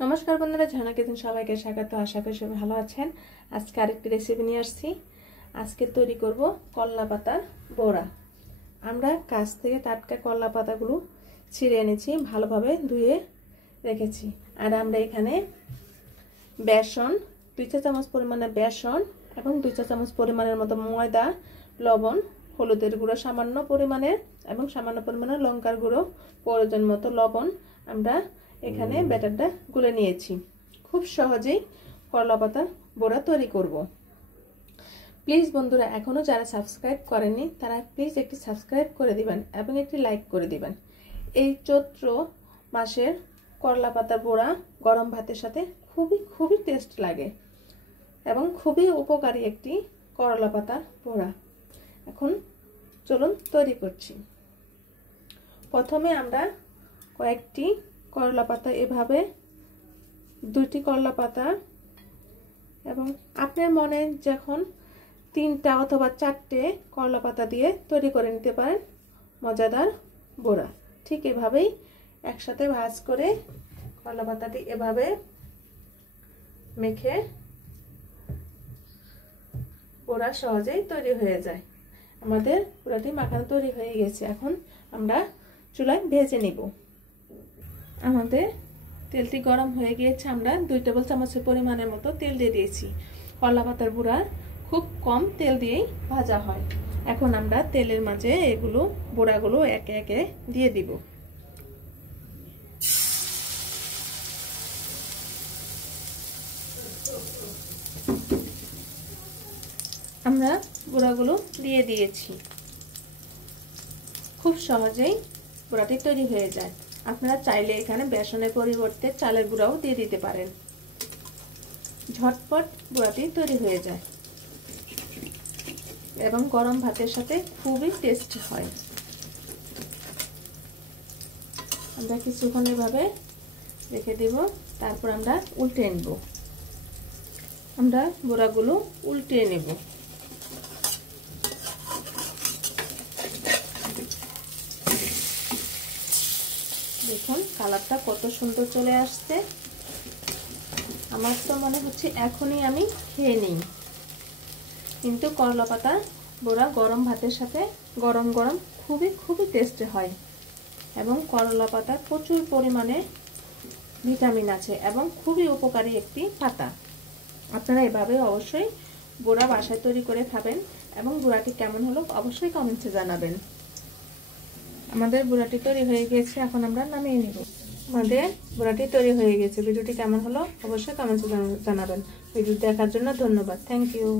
नमस्कार बंधुरा झर्णा किचेन सबाइके स्वागत। आशा करी सबाई भालो आछेन। आजके आरेकटी रेसिपि निये आसछि। आजके तैरि करब करला पातार बड़ा। आमरा गाछ थेके टाटका करला पातागुलो छिड़े এনেছি, भालोभाবে धुए रेखेছি। আর আমরা এখানে বেসন 2 চা চামচ পরিমাণে বেসন এবং 2 চা চামচ পরিমাণের মতো ময়দা, লবণ, হলুদের গুঁড়ো সামান্য পরিমাণে এবং সামান্য পরিমাণে লঙ্কার গুঁড়ো, প্রয়োজন মতো লবণ আমরা এখানে ব্যাটারটা গুলে নিয়েছি। খুব সহজেই করলা পাতার বড়া তৈরি করব। প্লিজ বন্ধুরা এখনো যারা সাবস্ক্রাইব করেননি তারা প্লিজ একটি সাবস্ক্রাইব করে দিবেন এবং একটি লাইক করে দিবেন। এই চৈত্র মাসের করলা পাতার বড়া গরম ভাতের সাথে খুবই টেস্ট লাগে এবং খুবই উপকারী একটি করলা পাতার বড়া। এখন চলুন তৈরি করছি। প্রথমে আমরা কয়েকটি করলা পাতা এভাবে দুইটি করলা পাতা এবং আপনার মনে যখন 3টা অথবা 4টে করলা পাতা দিয়ে তৈরি করে নিতে পারেন মজাদার বড়া। ঠিক এভাবেই একসাথে ভাঁজ করে করলা পাতাটি এভাবে মেখে বড়া সহজেই তৈরি হয়ে যায়। আমাদের বড়াটি মাখানো তৈরি হয়ে গেছে। এখন আমরা চুলায় ভেজে নিব। আমাদের তেলটি গরম হয়ে গিয়েছে। আমরা 2 টেবিল চামচের পরিমাণের মতো তেল দিয়ে দিয়েছি। করলা পাতার বড়া খুব কম তেল দিয়েই ভাজা হয়। এখন আমরা তেলের মাঝে এগুলো বড়াগুলো একে একে দিয়ে দিব। আমরা বড়াগুলো দিয়ে দিয়েছি। খুব সহজেই বড়াটি তৈরি হয়ে যায়। আপনারা চাইলে এখানে বেসনের পরিবর্তে চালের গুঁড়াও দিয়ে দিতে পারেন। ঝটপট বড়াটি তৈরি হয়ে যায় এবং গরম ভাতের সাথে খুবই টেস্টি হয়। আমরা কিছুক্ষণ এভাবে রেখে দেব, তারপর আমরা উল্টে নেব। আমরা বড়াগুলো উল্টে নেব। দেখুন কালারটা কত সুন্দর চলে আসছে। আমার তো মনে হচ্ছে এখনই আমি খেয়ে নিই। কিন্তু করলা পাতা বড়া গরম ভাতের সাথে গরম গরম খুবই টেস্টি হয় এবং করলা পাতা প্রচুর পরিমাণে ভিটামিন আছে এবং খুবই উপকারী একটি পাতা। আপনারা এভাবে অবশ্যই বড়া বাসায় তৈরি করে খাবেন এবং বড়াটি কেমন হলো অবশ্যই কমেন্টে জানাবেন। আমাদের বড়াটি তৈরি হয়ে গেছে। এখন আমরা নামিয়ে নেব। আমাদের বড়াটি তৈরি হয়ে গেছে। ভিডিওটি কেমন হলো অবশ্যই কমেন্টে জানাবেন। ভিডিও দেখার জন্য ধন্যবাদ। Thank you.